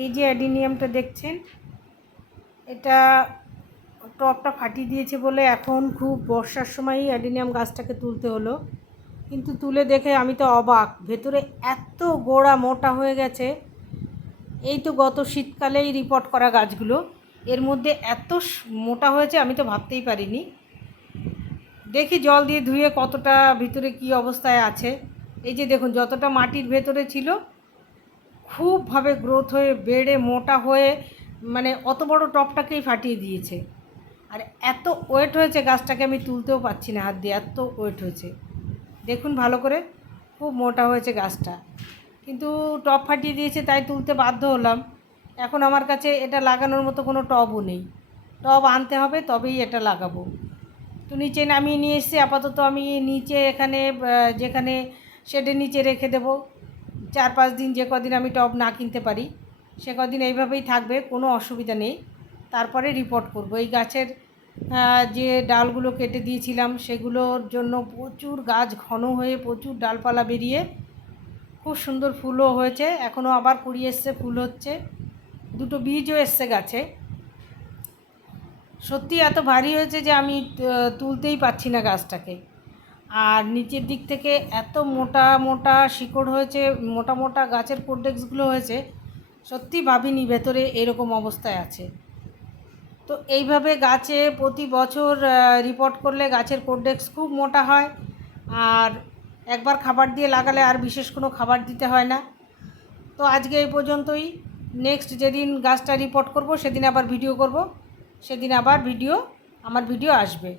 এই যে অ্যাডিনিয়ামটা দেখছেন, এটা টপটা ফাটিয়ে দিয়েছে বলে এখন খুব বর্ষার সময়ই অ্যাডিনিয়াম গাছটাকে তুলতে হলো। কিন্তু তুলে দেখে আমি তো অবাক, ভেতরে এত গোড়া মোটা হয়ে গেছে। এই তো গত শীতকালেই রিপোর্ট করা গাছগুলো, এর মধ্যে এত মোটা হয়েছে আমি তো ভাবতেই পারিনি। দেখি জল দিয়ে ধুয়ে কতটা ভিতরে কি অবস্থায় আছে। এই যে দেখুন, যতটা মাটির ভেতরে ছিল খুবভাবে গ্রোথ হয়ে, বেড়ে, মোটা হয়ে মানে অত বড় টপটাকেই ফাটিয়ে দিয়েছে। আর এত ওয়েট হয়েছে গাছটাকে আমি তুলতেও পারছি না, হাত দিয়ে এত ওয়েট হয়েছে। দেখুন ভালো করে, খুব মোটা হয়েছে গাছটা। কিন্তু টপ ফাটিয়ে দিয়েছে, তাই তুলতে বাধ্য হলাম। এখন আমার কাছে এটা লাগানোর মতো কোনো টবও নেই। টব আনতে হবে, তবেই এটা লাগাবো। তো নিচে নামিয়ে নিয়ে এসেছি, আপাতত আমি নিচে এখানে যেখানে শেডের নিচে রেখে দেবো। চার পাঁচ দিন যে কদিন আমি টব না কিনতে পারি, সে কদিন এইভাবেই থাকবে, কোনো অসুবিধা নেই। তারপরে রিপোর্ট করব। এই গাছের যে ডালগুলো কেটে দিয়েছিলাম, সেগুলোর জন্য প্রচুর গাছ ঘন হয়ে প্রচুর ডালপালা বেরিয়ে খুব সুন্দর ফুলও হয়েছে। এখনও আবার কুড়ি এসছে, ফুল হচ্ছে। দুটো বীজও এসছে গাছে। সত্যি এত ভারী হয়েছে যে আমি তুলতেই পারছি না গাছটাকে। আর নিচের দিক থেকে এত মোটা মোটা শিকড় হয়েছে, মোটা মোটা গাছের প্রোডেক্টসগুলো হয়েছে, সত্যি ভাবিনি ভেতরে এরকম অবস্থায় আছে। তো এইভাবে গাছে প্রতি বছর রিপোর্ট করলে গাছের প্রোডেক্টস খুব মোটা হয়, আর একবার খাবার দিয়ে লাগালে আর বিশেষ কোনো খাবার দিতে হয় না। তো আজকে এই পর্যন্তই। নেক্সট যেদিন গাছটা রিপোর্ট করব, সেদিন আবার ভিডিও করব, সেদিন আবার ভিডিও আমার ভিডিও আসবে।